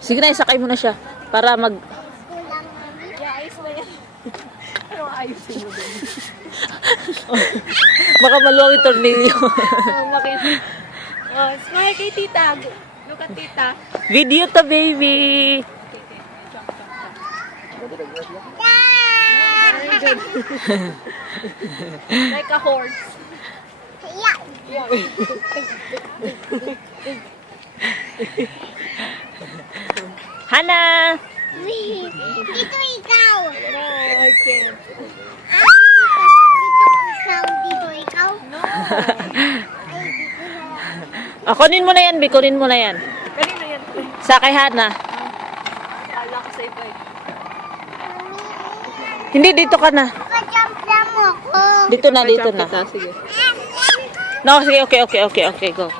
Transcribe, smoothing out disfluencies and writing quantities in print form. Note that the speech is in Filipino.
Sige na, isakay mo na siya. Para mag... Ayos na yan. Ano ayusin mo din? Baka maluwag yung tornilyo. Oh, smile kay tita. Look at tita. Video to, baby! Like a horse. Hana! Dito ikaw. No, I can't. Dito ikaw. No. Kunin mo na yan, Bi. Kunin mo na yan. Kanino yan? Sa kay Hana. Kala ko sa iba eh. Hindi, dito ka na. Ka-jump lang mo ako. Dito na, dito na. Sige. No, sige, okay, go.